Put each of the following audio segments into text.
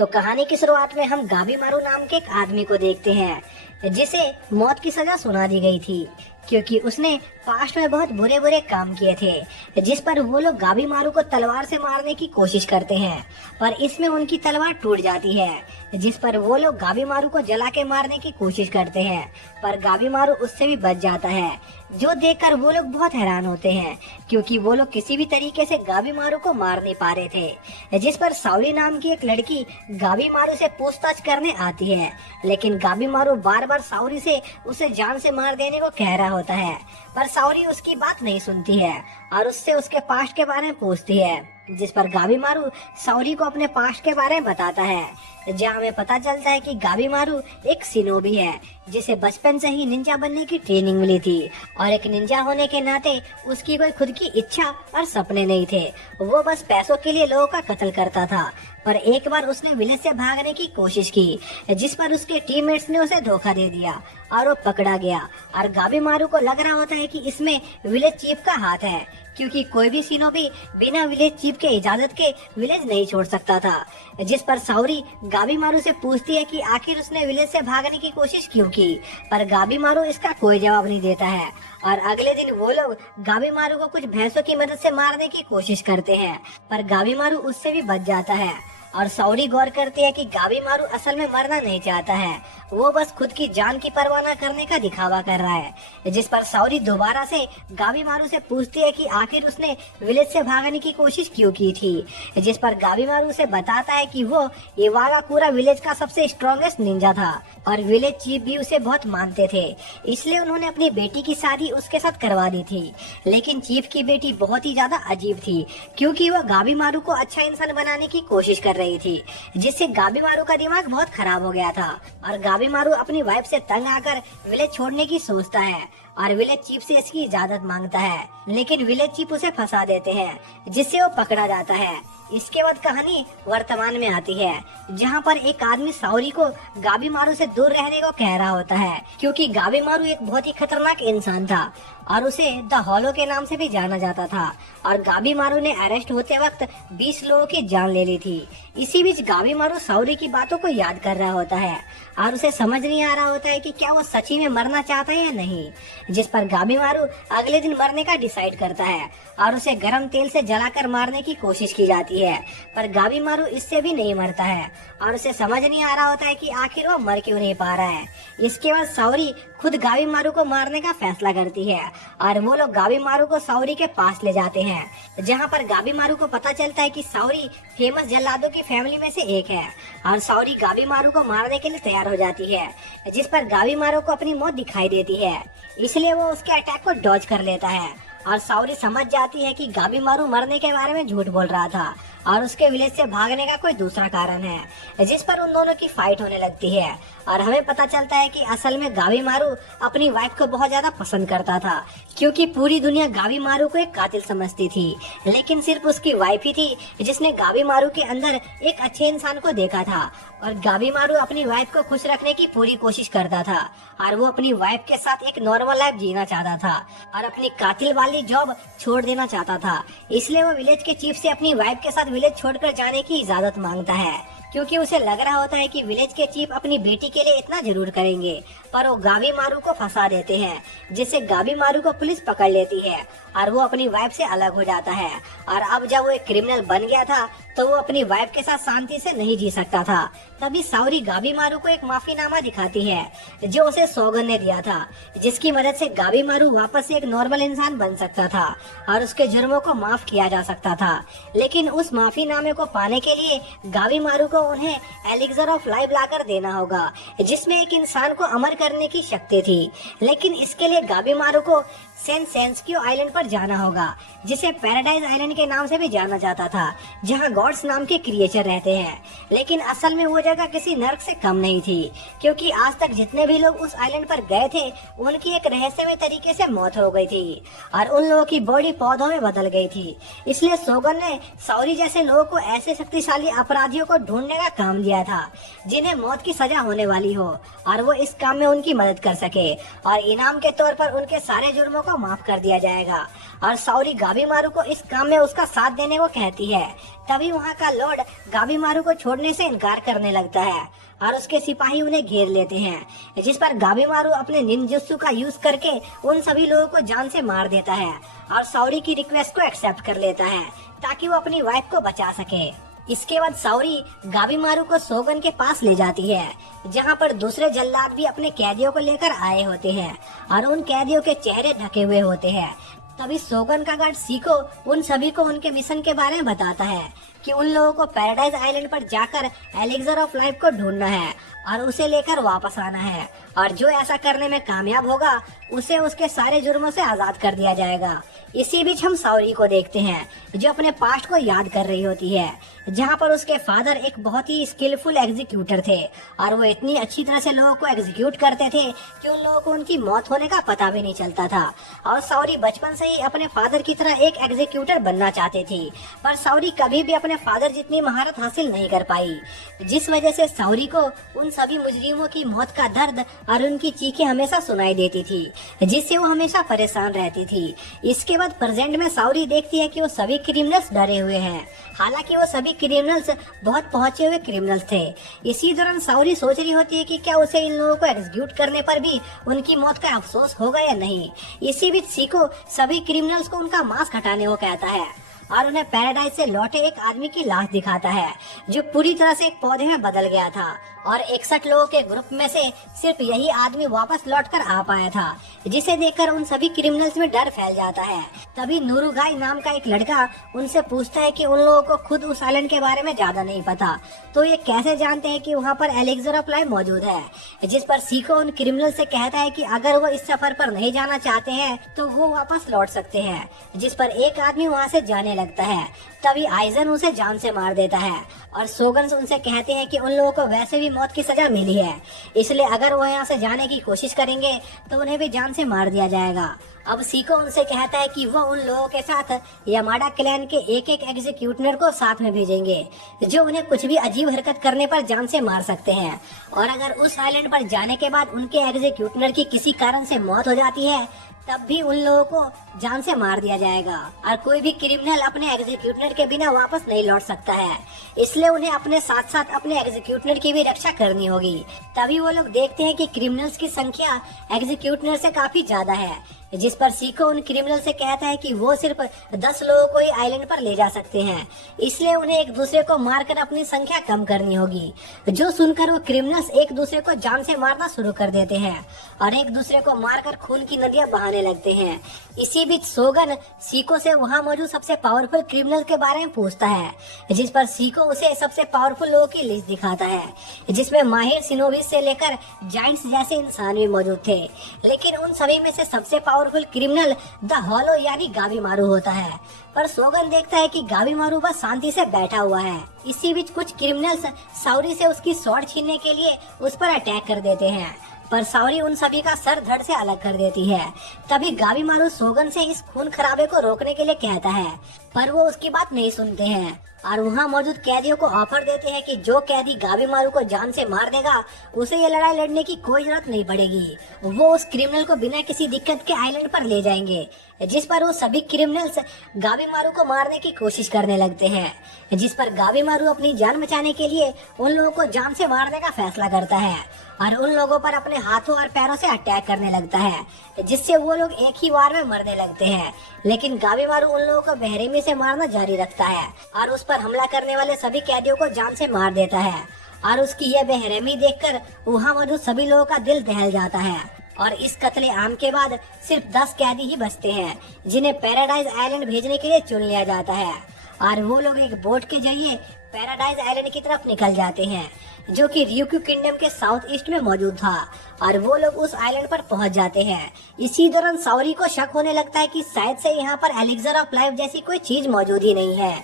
तो कहानी की शुरुआत में हम गाबी मारू नाम के एक आदमी को देखते हैं जिसे मौत की सजा सुना दी गई थी क्योंकि उसने पास्ट में बहुत बुरे बुरे काम किए थे, जिस पर वो लोग गाबी मारू को तलवार से मारने की कोशिश करते हैं, पर इसमें उनकी तलवार टूट जाती है, जिस पर वो लोग गाबी मारू को जला के मारने की कोशिश करते हैं, पर गाबी मारू उससे भी बच जाता है, जो देखकर वो लोग बहुत हैरान होते हैं क्योंकि वो लोग किसी भी तरीके से गाबी मारू को मार नहीं पा रहे थे। जिस पर सावरी नाम की एक लड़की गाबी मारू से पूछताछ करने आती है, लेकिन गाबी मारू बार बार सावरी से उसे जान से मार देने को कह रहा होता है, पर सावरी उसकी बात नहीं सुनती है और उससे उसके पास्ट के बारे में पूछती है, जिस पर गाबी मारू सावरी को अपने पास्ट के बारे में बताता है, जहाँ हमें पता चलता है कि गाबी मारू एक शिनोबी है जिसे बचपन से ही निंजा बनने की ट्रेनिंग मिली थी और एक निंजा होने के नाते उसकी कोई खुद की इच्छा और सपने नहीं थे। वो बस पैसों के लिए लोगों का कत्ल करता था। पर एक बार उसने विलेज से भागने की कोशिश की, जिस पर उसके टीममेट्स ने उसे धोखा दे दिया और वो पकड़ा गया और गाबी मारू को लग रहा होता है कि इसमें विलेज चीफ का हाथ है, क्योंकि कोई भी शिनोबी बिना विलेज चीफ के इजाजत के विलेज नहीं छोड़ सकता था। जिस पर सावरी गाबी मारू से पूछती है कि आखिर उसने विलेज से भागने की कोशिश क्यों की, पर गाबी मारू इसका कोई जवाब नहीं देता है और अगले दिन वो लोग गाबी मारू को कुछ भैंसों की मदद से मारने की कोशिश करते हैं, पर गाबी मारू उससे भी बच जाता है और सावरी गौर करती है कि गाबी मारू असल में मरना नहीं चाहता है, वो बस खुद की जान की परवाह न करने का दिखावा कर रहा है। जिस पर सावरी दोबारा से गाबी मारू से पूछती है कि आखिर उसने विलेज से भागने की कोशिश क्यों की थी, जिस पर गाबी मारू उसे बताता है कि वो इवागाकुरा विलेज का सबसे स्ट्रॉन्गेस्ट निंजा था और विलेज चीफ भी उसे बहुत मानते थे, इसलिए उन्होंने अपनी बेटी की शादी उसके साथ करवा दी थी। लेकिन चीफ की बेटी बहुत ही ज्यादा अजीब थी क्योंकि वह गाबी मारू को अच्छा इंसान बनाने की कोशिश कर रही थी, जिससे गाबी मारू का दिमाग बहुत खराब हो गया था और गाबी मारू अपनी वाइफ से तंग आकर विलेज छोड़ने की सोचता है और विलेज चीफ से इसकी इजाजत मांगता है, लेकिन विलेज चीफ उसे फंसा देते हैं, जिससे वो पकड़ा जाता है। इसके बाद कहानी वर्तमान में आती है, जहाँ पर एक आदमी सावरी को गाबी मारू से दूर रहने को कह रहा होता है क्योंकि गाबी मारू एक बहुत ही खतरनाक इंसान था और उसे द हॉलो के नाम से भी जाना जाता था और गाबी मारू ने अरेस्ट होते वक्त 20 लोगों की जान ले ली थी। इसी बीच गाबी मारू सावरी की बातों को याद कर रहा होता है और उसे समझ नहीं आ रहा होता है कि क्या वो सच्ची में मरना चाहता है या नहीं, जिस पर गाबी मारू अगले दिन मरने का डिसाइड करता है और उसे गर्म तेल से जलाकर मारने की कोशिश की जाती है, पर गाबी मारू इससे भी नहीं मरता है और उसे समझ नहीं आ रहा होता है कि आखिर वो मर क्यों नहीं पा रहा है। इसके बाद सावरी खुद गाबी मारू को मारने का फैसला करती है और वो लोग गाबी मारू को सावरी के पास ले जाते हैं, जहाँ पर गाबी मारू को पता चलता है कि सावरी फेमस जल्लादों की फैमिली में से एक है और सावरी गाबी मारू को मारने के लिए तैयार हो जाती है, जिस पर गाबी मारू को अपनी मौत दिखाई देती है, इसलिए वो उसके अटैक को डॉज कर लेता है और सावरी समझ जाती है कि गाबी मारू मरने के बारे में झूठ बोल रहा था और उसके विलेज से भागने का कोई दूसरा कारण है, जिस पर उन दोनों की फाइट होने लगती है और हमें पता चलता है कि असल में गाबी मारू अपनी वाइफ को बहुत ज्यादा पसंद करता था क्योंकि पूरी दुनिया गाबी मारू को एक कातिल समझती थी, लेकिन सिर्फ उसकी वाइफ ही थी जिसने गाबी मारू के अंदर एक अच्छे इंसान को देखा था और गाबी मारू अपनी वाइफ को खुश रखने की पूरी कोशिश करता था और वो अपनी वाइफ के साथ एक नॉर्मल लाइफ जीना चाहता था और अपनी कातिल वाली जॉब छोड़ देना चाहता था, इसलिए वो विलेज के चीफ से अपनी वाइफ के साथ विलेज छोड़कर जाने की इजाजत मांगता है क्योंकि उसे लग रहा होता है कि विलेज के चीफ अपनी बेटी के लिए इतना जरूर करेंगे, पर वो गाबी मारू को फंसा देते हैं, जिससे गाबी मारू को पुलिस पकड़ लेती है और वो अपनी वाइफ से अलग हो जाता है और अब जब वो एक क्रिमिनल बन गया था तो वो अपनी वाइफ के साथ शांति से नहीं जी सकता था। तभी सावरी गाबी मारू को एक माफीनामा दिखाती है जो उसे सौगन ने दिया था, जिसकी मदद से गाबी मारू वापस से एक नॉर्मल इंसान बन सकता था और उसके जुर्मों को माफ किया जा सकता था। लेकिन उस माफीनामे को पाने के लिए गाबी मारू को उन्हें एलिक्सर ऑफ लाइफ लाकर देना होगा, जिसमें एक इंसान को अमर करने की शक्ति थी। लेकिन इसके लिए गाबी मारू को सेन सेंस्क्यू आइलैंड पर जाना होगा, जिसे पैराडाइज आइलैंड के नाम से भी जाना जाता था, जहां गॉड्स नाम के क्रिएचर रहते हैं। लेकिन असल में वो जगह किसी नर्क से कम नहीं थी, क्योंकि आज तक जितने भी लोग उस आइलैंड पर गए थे उनकी एक रहस्यमय तरीके से मौत हो गई थी और उन लोगों की बॉडी पौधों में बदल गई थी। इसलिए सोगन ने सावरी जैसे लोगों को ऐसे शक्तिशाली अपराधियों को ढूंढने का काम दिया था जिन्हें मौत की सजा होने वाली हो और वो इस काम में उनकी मदद कर सके और इनाम के तौर पर उनके सारे जुर्मों को को माफ कर दिया जाएगा। और साउरी गाबीमारू को इस काम में उसका साथ देने को कहती है। तभी वहाँ का लॉर्ड गाबीमारू को छोड़ने से इनकार करने लगता है और उसके सिपाही उन्हें घेर लेते हैं, जिस पर गाबीमारू अपने निंजुत्सु का यूज करके उन सभी लोगों को जान से मार देता है और साउरी की रिक्वेस्ट को एक्सेप्ट कर लेता है ताकि वो अपनी वाइफ को बचा सके। इसके बाद साउरी गाबीमारू को सोगन के पास ले जाती है, जहाँ पर दूसरे जल्लाद भी अपने कैदियों को लेकर आए होते हैं और उन कैदियों के चेहरे ढके हुए होते हैं। तभी सोगन का गार्ड सीको उन सभी को उनके मिशन के बारे में बताता है कि उन लोगों को पैराडाइज आइलैंड पर जाकर एलिक्सर ऑफ लाइफ को ढूंढना है और उसे लेकर वापस आना है, और जो ऐसा करने में कामयाब होगा उसे उसके सारे जुर्मों से आजाद कर दिया जाएगा। इसी बीच हम साउरी को देखते हैं जो अपने पास्ट को याद कर रही होती है, जहाँ पर उसके फादर एक बहुत ही स्किलफुल एग्जीक्यूटर थे और वो इतनी अच्छी तरह से लोगों को एग्जीक्यूट करते थे कि उन लोगों को उनकी मौत होने का पता भी नहीं चलता था। और साउरी बचपन से ही अपने फादर की तरह एक एग्जीक्यूटर बनना चाहती थी, पर साउरी कभी भी अपने फादर जितनी महारत हासिल नहीं कर पाई, जिस वजह से साउरी को उन सभी मुजरिमों की मौत का दर्द और उनकी चीखें हमेशा सुनाई देती थी, जिससे वो हमेशा परेशान रहती थी। इसके बाद प्रेजेंट में साउरी देखती है कि वो सभी क्रिमिनल्स डरे हुए हैं, हालांकि वो सभी क्रिमिनल्स बहुत पहुंचे हुए क्रिमिनल्स थे। इसी दौरान साउरी सोच रही होती है कि क्या उसे इन लोगों को एग्जीक्यूट करने पर भी उनकी मौत का अफसोस होगा या नहीं। इसी बीच सीको सभी क्रिमिनल्स को उनका मास्क हटाने को कहता है और उन्हें पैराडाइज से लौटे एक आदमी की लाश दिखाता है जो पूरी तरह से एक पौधे में बदल गया था, और 61 लोगों के ग्रुप में से सिर्फ यही आदमी वापस लौटकर आ पाया था, जिसे देखकर उन सभी क्रिमिनल्स में डर फैल जाता है। तभी नूरुगाई नाम का एक लड़का उनसे पूछता है कि उन लोगों को खुद उस आइलैंड के बारे में ज्यादा नहीं पता, तो ये कैसे जानते हैं कि वहाँ पर एलिक्सर ऑफ लाइफ मौजूद है। जिस पर सीको उन क्रिमिनल से कहता है कि अगर वो इस सफर पर नहीं जाना चाहते हैं तो वो वापस लौट सकते हैं, जिस पर एक आदमी वहाँ से जाने लगता है। तभी आइजन उसे जान से मार देता है और सोगन उनसे कहते हैं कि उन लोगों को वैसे भी मौत की सजा मिली है, इसलिए अगर वो यहाँ से जाने की कोशिश करेंगे तो उन्हें भी जान से मार दिया जाएगा। अब सीको उनसे कहता है कि वो उन लोगों के साथ यामाडा क्लैन के एक एक एग्जीक्यूटर को साथ में भेजेंगे जो उन्हें कुछ भी अजीब हरकत करने पर जान से मार सकते हैं, और अगर उस आइलैंड पर जाने के बाद उनके एग्जीक्यूटर की किसी कारण से मौत हो जाती है तब भी उन लोगों को जान से मार दिया जाएगा और कोई भी क्रिमिनल अपने एग्जीक्यूटर के बिना वापस नहीं लौट सकता है, इसलिए उन्हें अपने साथ साथ अपने एग्जीक्यूटर की भी रक्षा करनी होगी। तभी वो लोग देखते हैं कि क्रिमिनल्स की संख्या एग्जीक्यूटर से काफी ज्यादा है, जिस पर सीको उन क्रिमिनल से कहता है कि वो सिर्फ 10 लोगों को ही आइलैंड पर ले जा सकते हैं, इसलिए उन्हें एक दूसरे को मारकर अपनी संख्या कम करनी होगी। जो सुनकर वो क्रिमिनल्स एक दूसरे को जान से मारना शुरू कर देते हैं और एक दूसरे को मारकर खून की नदियां बहाने लगते हैं। इसी बीच सोगन सीको से वहाँ मौजूद सबसे पावरफुल क्रिमिनल के बारे में पूछता है, जिस पर सीको उसे सबसे पावरफुल लोगों की लिस्ट दिखाता है, जिसमें माहिर सिनोबिस से लेकर जाइंट्स जैसे इंसान भी मौजूद थे, लेकिन उन सभी में से सबसे पावरफुल क्रिमिनल द हॉलो यानी गाबीमारू होता है। पर सोगन देखता है कि गाबीमारू बस शांति से बैठा हुआ है। इसी बीच कुछ क्रिमिनल्स साउरी से उसकी स्वॉर्ड छीनने के लिए उस पर अटैक कर देते हैं, पर साउरी उन सभी का सर धड़ से अलग कर देती है। तभी गाबीमारू सोगन से इस खून खराबे को रोकने के लिए कहता है, पर वो उसकी बात नहीं सुनते हैं और वहाँ मौजूद कैदियों को ऑफर देते हैं कि जो कैदी गाबीमारू को जान से मार देगा उसे ये लड़ाई लड़ने की कोई जरूरत नहीं पड़ेगी, वो उस क्रिमिनल को बिना किसी दिक्कत के आइलैंड पर ले जाएंगे। जिस पर वो सभी क्रिमिनल्स गाबीमारू को मारने की कोशिश करने लगते हैं, जिस पर गाबीमारू अपनी जान बचाने के लिए उन लोगों को जान से मारने का फैसला करता है और उन लोगों पर अपने हाथों और पैरों से अटैक करने लगता है, जिससे वो लोग एक ही बार में मरने लगते हैं। लेकिन गाबीमारू उन लोगों को बेरहमी से मारना जारी रखता है और उस पर हमला करने वाले सभी कैदियों को जान से मार देता है, और उसकी यह बेरहमी देखकर वहाँ मौजूद सभी लोगों का दिल दहल जाता है। और इस कत्ले आम के बाद सिर्फ 10 कैदी ही बचते हैं, जिन्हें पैराडाइज आइलैंड भेजने के लिए चुन लिया जाता है, और वो लोग एक बोट के जरिए पैराडाइज आइलैंड की तरफ निकल जाते हैं, जो कि रियुक्यू किंगडम के साउथ ईस्ट में मौजूद था, और वो लोग उस आइलैंड पर पहुंच जाते हैं। इसी दौरान साउरी को शक होने लगता है कि शायद से यहाँ पर एलिक्सर ऑफ लाइफ जैसी कोई चीज मौजूद ही नहीं है,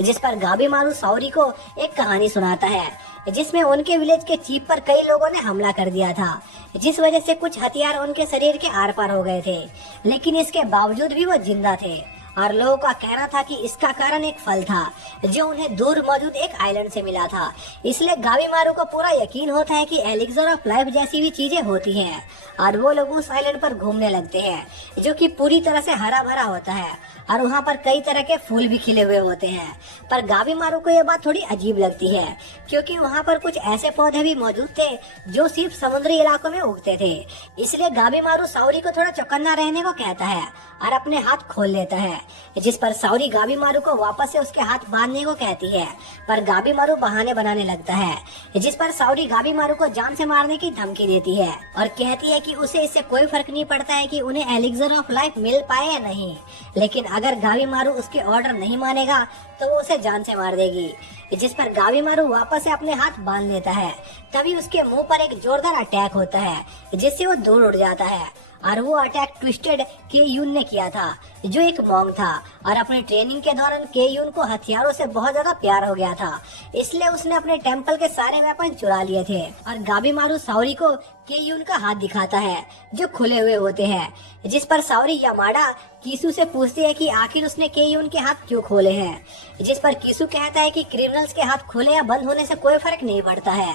जिस पर गाबीमारू साउरी को एक कहानी सुनाता है, जिसमें उनके विलेज के चीफ पर कई लोगों ने हमला कर दिया था, जिस वजह से कुछ हथियार उनके शरीर के आर पार हो गए थे, लेकिन इसके बावजूद भी वो जिंदा थे और लोगों का कहना था कि इसका कारण एक फल था जो उन्हें दूर मौजूद एक आइलैंड से मिला था। इसलिए गाबीमारू को पूरा यकीन होता है कि एलिक्सर ऑफ लाइफ जैसी भी चीजें होती हैं और वो लोग उस आइलैंड पर घूमने लगते हैं जो कि पूरी तरह से हरा भरा होता है और वहाँ पर कई तरह के फूल भी खिले हुए होते हैं। पर गाबीमारू को यह बात थोड़ी अजीब लगती है क्योंकि वहाँ पर कुछ ऐसे पौधे भी मौजूद थे जो सिर्फ समुद्री इलाकों में उगते थे। इसलिए गाबीमारू साउरी को थोड़ा चौकन्ना रहने को कहता है और अपने हाथ खोल लेता है, जिस पर साउरी गाबीमारू को वापस से उसके हाथ बांधने को कहती है। पर गाबीमारू बहाने बनाने लगता है, जिस पर साउरी गाबीमारू को जान से मारने की धमकी देती है और कहती है कि उसे इससे कोई फर्क नहीं पड़ता है कि उन्हें एलिक्सर ऑफ लाइफ मिल पाए या नहीं, लेकिन अगर गाबीमारू उसके ऑर्डर नहीं मानेगा तो वो उसे जान से मार देगी। जिस पर गाबीमारू वापस से अपने हाथ बांध लेता है। तभी उसके मुंह पर एक जोरदार अटैक होता है जिससे वो दूर उड़ जाता है और वो अटैक ट्विस्टेड के यून ने किया था जो एक मॉन्ग था और अपनी ट्रेनिंग के दौरान के यून को हथियारों से बहुत ज्यादा प्यार हो गया था, इसलिए उसने अपने टेंपल के सारे वेपन चुरा लिए थे। और गाबीमारू साउरी को के यून का हाथ दिखाता है जो खुले हुए होते हैं, जिस पर साउरी यामाडा कीसू से पूछती है कि आखिर उसने के यून के हाथ क्यों खोले हैं, जिस पर कीसू कहता है कि क्रिमिनल्स के हाथ खुले या बंद होने से कोई फर्क नहीं पड़ता है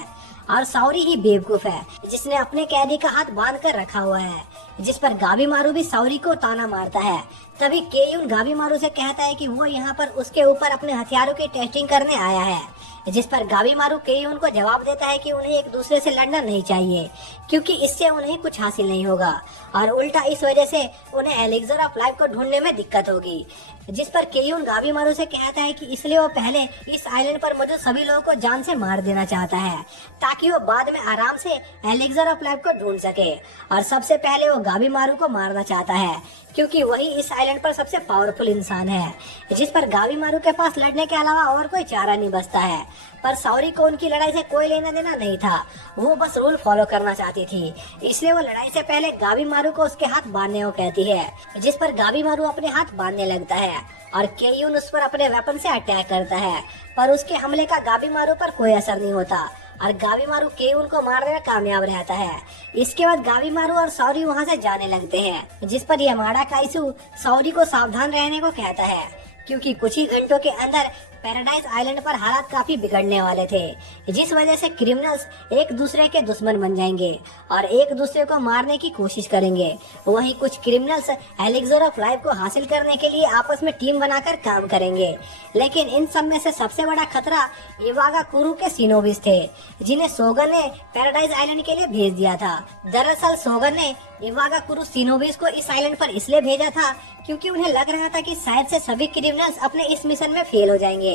और साउरी ही बेवकूफ है जिसने अपने कैदी का हाथ बांध कर रखा हुआ है। जिस पर गाबीमारू भी साउरी को ताना मारता है। तभी केयून गाबीमारू से कहता है कि वो यहाँ पर उसके ऊपर अपने हथियारों की टेस्टिंग करने आया है, जिस पर गाबीमारू केयून को जवाब देता है कि उन्हें एक दूसरे से लड़ना नहीं चाहिए क्योंकि इससे उन्हें कुछ हासिल नहीं होगा और उल्टा इस वजह से उन्हें एलिक्सर ऑफ लाइफ को ढूंढने में दिक्कत होगी। जिस पर केयून गाबीमारू से कहता है कि इसलिए वो पहले इस आइलैंड पर मौजूद सभी लोगों को जान से मार देना चाहता है ताकि वो बाद में आराम से एलिक्सर ऑफ लाइफ को ढूंढ सके। और सबसे पहले वो गाबीमारू को मारना चाहता है क्योंकि वही इस आइलैंड पर सबसे पावरफुल इंसान है, जिस पर गाबीमारू के पास लड़ने के अलावा और कोई चारा नहीं बचता है। पर साउरी को उनकी लड़ाई से कोई लेना देना नहीं था, वो बस रूल फॉलो करना चाहती थी, इसलिए वो लड़ाई से पहले गाबीमारू को उसके हाथ बांधने को कहती है। जिस पर गाबीमारू अपने हाथ बांधने लगता है और केयून उस पर अपने वेपन से अटैक करता है, पर उसके हमले का गाबीमारू पर कोई असर नहीं होता और गाबीमारू केयून को मारने में कामयाब रहता है। इसके बाद गाबीमारू और साउरी वहां से जाने लगते हैं, जिस पर यामाडा काइसू साउरी को सावधान रहने को कहता है क्योंकि कुछ ही घंटों के अंदर पैराडाइज आइलैंड पर हालात काफी बिगड़ने वाले थे, जिस वजह से क्रिमिनल्स एक दूसरे के दुश्मन बन जाएंगे और एक दूसरे को मारने की कोशिश करेंगे। वहीं कुछ क्रिमिनल्स एलिक्सर ऑफ लाइफ को हासिल करने के लिए आपस में टीम बनाकर काम करेंगे, लेकिन इन सब में से सबसे बड़ा खतरा इवागा कुरु के सिनोबिस थे, जिन्हें सोगन ने पैराडाइज आइलैंड के लिए भेज दिया था। दरअसल सोगन ने इवागा कुरु सिनोबिस को इस आइलैंड पर इसलिए भेजा था क्योंकि उन्हें लग रहा था कि शायद से सभी क्रिमिनल्स अपने इस मिशन में फेल हो जाएंगे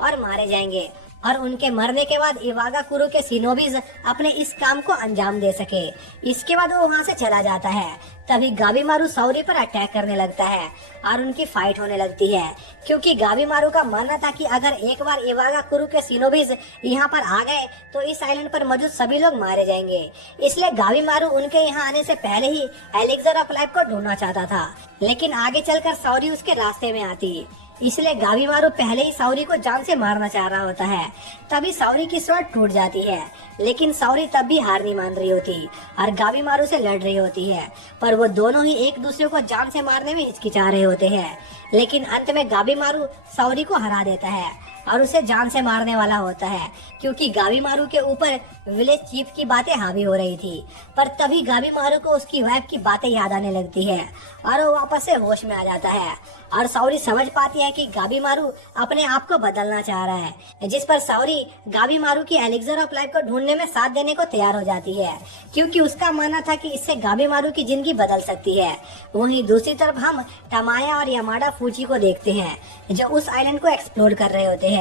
और मारे जाएंगे और उनके मरने के बाद इवागा कुरु के सिनोबिस अपने इस काम को अंजाम दे सके। इसके बाद वो वहाँ से चला जाता है। तभी गाबीमारू साउरी पर अटैक करने लगता है और उनकी फाइट होने लगती है क्योंकि गाबीमारू का मानना था कि अगर एक बार इवागा कुरु के सिनोबिस यहाँ पर आ गए तो इस आइलैंड पर मौजूद सभी लोग मारे जाएंगे। इसलिए गाबीमारू उनके यहाँ आने से पहले ही एलिक्सर ऑफ लाइफ को ढूंढना चाहता था, लेकिन आगे चलकर साउरी उसके रास्ते में आती, इसलिए गाबीमारू पहले ही साउरी को जान से मारना चाह रहा होता है। तभी साउरी की स्वॉर्ड टूट जाती है, लेकिन साउरी तब भी हार नहीं मान रही होती और गाबीमारू से लड़ रही होती है, पर वो दोनों ही एक दूसरे को जान से मारने में हिचकिचा रहे होते हैं। लेकिन अंत में गाबीमारू साउरी को हरा देता है और उसे जान से मारने वाला होता है क्योंकि गाबीमारू के ऊपर विलेज चीफ की बातें हावी हो रही थी। पर तभी गाबीमारू को उसकी वाइफ की बातें याद आने लगती है और वो वापस से होश में आ जाता है और साउरी समझ पाती है कि गाबीमारू अपने आप को बदलना चाह रहा है, जिस पर साउरी गाबीमारू की एलिक्सर ऑफ लाइफ को ढूंढने में साथ देने को तैयार हो जाती है क्योंकि उसका मानना था कि इससे गाबीमारू की जिंदगी बदल सकती है। वहीं दूसरी तरफ हम टमाया और यामाडा फूची को देखते हैं जो उस आइलैंड को एक्सप्लोर कर रहे होते हैं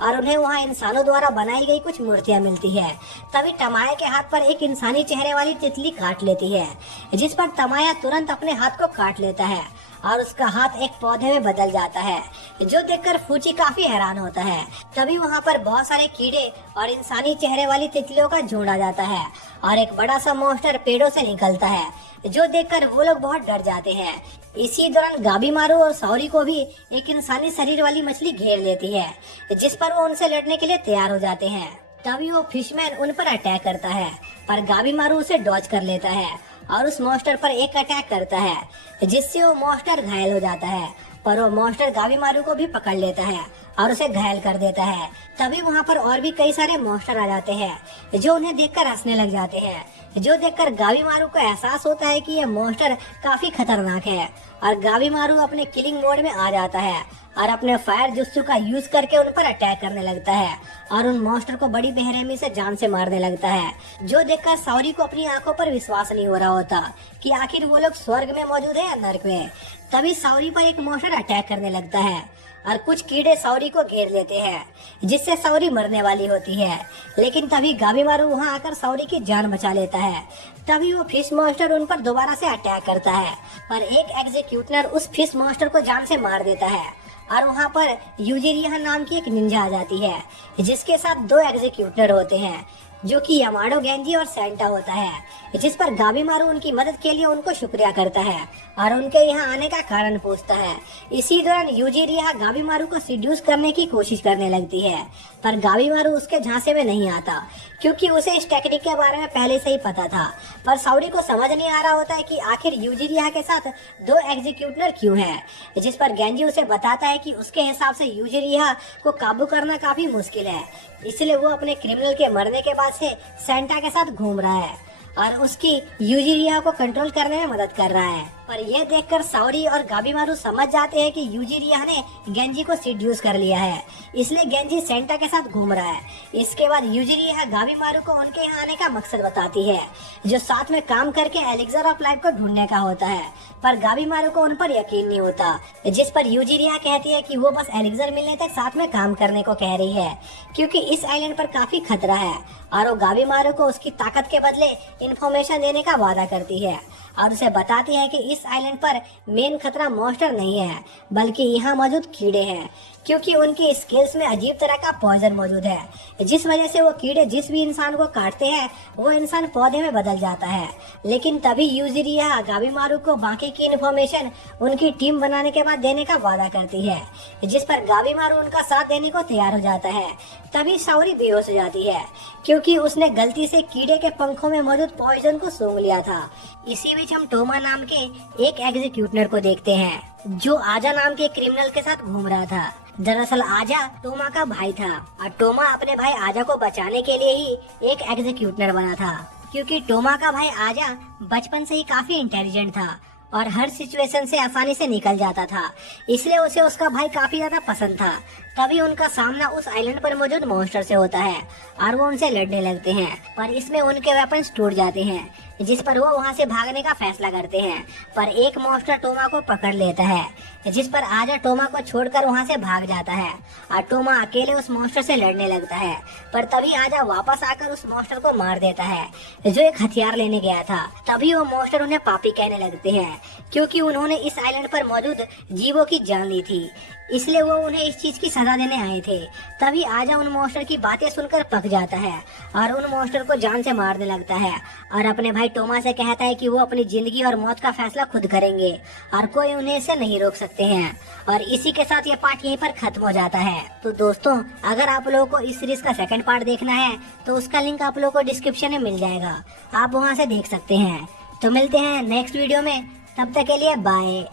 और उन्हें वहाँ इंसानों द्वारा बनाई गई कुछ मूर्तियाँ मिलती है। तभी टमाया के हाथ पर एक इंसानी चेहरे वाली तितली काट लेती है, जिस पर टमाया तुरंत अपने हाथ को काट लेता है और उसका हाथ एक पौधे में बदल जाता है, जो देखकर फूची काफी हैरान होता है। तभी वहाँ पर बहुत सारे कीड़े और इंसानी चेहरे वाली तितलियों का झुंड आ जाता है और एक बड़ा सा मॉन्स्टर पेड़ों से निकलता है, जो देखकर वो लोग बहुत डर जाते हैं। इसी दौरान गाबीमारू और साउरी को भी एक इंसानी शरीर वाली मछली घेर लेती है, जिस पर वो उनसे लड़ने के लिए तैयार हो जाते हैं। तभी वो फिशमैन उन पर अटैक करता है, पर गाबीमारू उसे डॉज कर लेता है और उस मॉन्स्टर पर एक अटैक करता है, जिससे वो मॉन्स्टर घायल हो जाता है पर वो मॉन्स्टर गाबीमारू को भी पकड़ लेता है और उसे घायल कर देता है। तभी वहाँ पर और भी कई सारे मॉन्स्टर आ जाते हैं जो उन्हें देखकर हंसने लग जाते हैं, जो देखकर गाबीमारू को एहसास होता है कि यह मॉन्स्टर काफी खतरनाक है। और गाबीमारू अपने किलिंग मोड में आ जाता है और अपने फायर जुत्सु का यूज करके उन पर अटैक करने लगता है और उन मॉन्स्टर को बड़ी बेरहमी से जान से मारने लगता है, जो देखकर साओरी को अपनी आंखों पर विश्वास नहीं हो रहा होता कि आखिर वो लोग स्वर्ग में मौजूद है या नर्क में। तभी साओरी पर एक मॉन्स्टर अटैक करने लगता है और कुछ कीड़े साओरी को घेर लेते हैं, जिससे साओरी मरने वाली होती है। लेकिन तभी गाबीमारू वहां आकर साओरी की जान बचा लेता है। तभी वो फिश मॉन्स्टर उन पर दोबारा से अटैक करता है, पर एक एग्जीक्यूटर उस फिश मॉन्स्टर को जान से मार देता है और वहाँ पर यूजिरिया नाम की एक निंजा आ जाती है, जिसके साथ 2 एग्जीक्यूटर होते हैं, जो कि यामाडो, गेंजी और सेंटा होता है, जिस पर गाबीमारू उनकी मदद के लिए उनको शुक्रिया करता है और उनके यहाँ आने का कारण पूछता है। इसी दौरान यूजिरिया गाबीमारू को सिड्यूस करने की कोशिश करने लगती है, पर गाबीमारू उसके झांसे में नहीं आता क्योंकि उसे इस टेक्निक के बारे में पहले से ही पता था। पर साओरी को समझ नहीं आ रहा होता है कि आखिर यूजिरिया के साथ 2 एग्जीक्यूटर क्यों है, जिस पर गेंजी उसे बताता है कि उसके हिसाब से यूजिरिया को काबू करना काफी मुश्किल है, इसलिए वो अपने क्रिमिनल के मरने के बाद से सेंटा के साथ घूम रहा है और उसकी यूजिरिया को कंट्रोल करने में मदद कर रहा है। पर यह देखकर साओरी और गाबीमारू समझ जाते हैं कि यूजिरिया ने गेंजी को सिड्यूस कर लिया है, इसलिए गेंजी सेंटा के साथ घूम रहा है। इसके बाद यूजिरिया गाबीमारू को उनके यहाँ आने का मकसद बताती है, जो साथ में काम करके एलिक्सर ऑफ लाइफ को ढूंढने का होता है। पर गाबीमारू को उन पर यकीन नहीं होता, जिस पर यूजिरिया कहती है कि वो बस एलिक्सर मिलने तक साथ में काम करने को कह रही है, क्योंकि इस आइलैंड पर काफी खतरा है। और वो गाबीमारू को उसकी ताकत के बदले इंफॉर्मेशन देने का वादा करती है और उसे बताती है कि इस आइलैंड पर मेन खतरा मॉन्स्टर नहीं है, बल्कि यहाँ मौजूद कीड़े हैं, क्योंकि उनकी स्किल्स में अजीब तरह का पॉइजन मौजूद है, जिस वजह से वो कीड़े जिस भी इंसान को काटते हैं वो इंसान पौधे में बदल जाता है। लेकिन तभी यूजिरिया गाबीमारू को बाकी की इन्फॉर्मेशन उनकी टीम बनाने के बाद देने का वादा करती है, जिस पर गाबीमारू उनका साथ देने को तैयार हो जाता है। तभी साओरी बेहोश हो जाती है क्योंकि उसने गलती से कीड़े के पंखों में मौजूद पॉइजन को सूंघ लिया था। इसी बीच हम टोमा नाम के एक एग्जीक्यूटर को देखते हैं, जो आजा नाम के क्रिमिनल के साथ घूम रहा था। दरअसल आजा टोमा का भाई था और टोमा अपने भाई आजा को बचाने के लिए ही एक एग्जीक्यूटर बना था, क्योंकि टोमा का भाई आजा बचपन से ही काफी इंटेलिजेंट था और हर सिचुएशन से आसानी से निकल जाता था, इसलिए उसे उसका भाई काफी ज्यादा पसंद था। तभी उनका सामना उस आइलैंड पर मौजूद मॉन्स्टर से होता है और वो उनसे लड़ने लगते हैं, पर इसमें उनके वेपन्स टूट जाते हैं, जिस पर वो वहाँ से भागने का फैसला करते हैं। पर एक मॉन्स्टर टोमा को पकड़ लेता है, जिस पर आजा टोमा को छोड़कर वहाँ से भाग जाता है और टोमा अकेले उस मॉन्स्टर से लड़ने लगता है। पर तभी आजा वापस आकर उस मॉन्स्टर को मार देता है, जो एक हथियार लेने गया था। तभी वो मॉन्स्टर उन्हें पापी कहने लगते हैं, क्योंकि उन्होंने इस आइलैंड पर मौजूद जीवों की जान ली थी, इसलिए वो उन्हें इस चीज की सजा देने आए थे। तभी आजा उन मॉन्स्टर की बातें सुनकर पक जाता है और उन मॉन्स्टर को जान से मारने लगता है और अपने भाई टोमा से कहता है कि वो अपनी जिंदगी और मौत का फैसला खुद करेंगे और कोई उन्हें इसे नहीं रोक सकते हैं। और इसी के साथ ये पार्ट यहीं पर खत्म हो जाता है। तो दोस्तों, अगर आप लोगों को इस सीरीज का सेकंड पार्ट देखना है तो उसका लिंक आप लोगों को डिस्क्रिप्शन में मिल जाएगा, आप वहाँ से देख सकते हैं। तो मिलते हैं नेक्स्ट वीडियो में, तब तक के लिए बाय।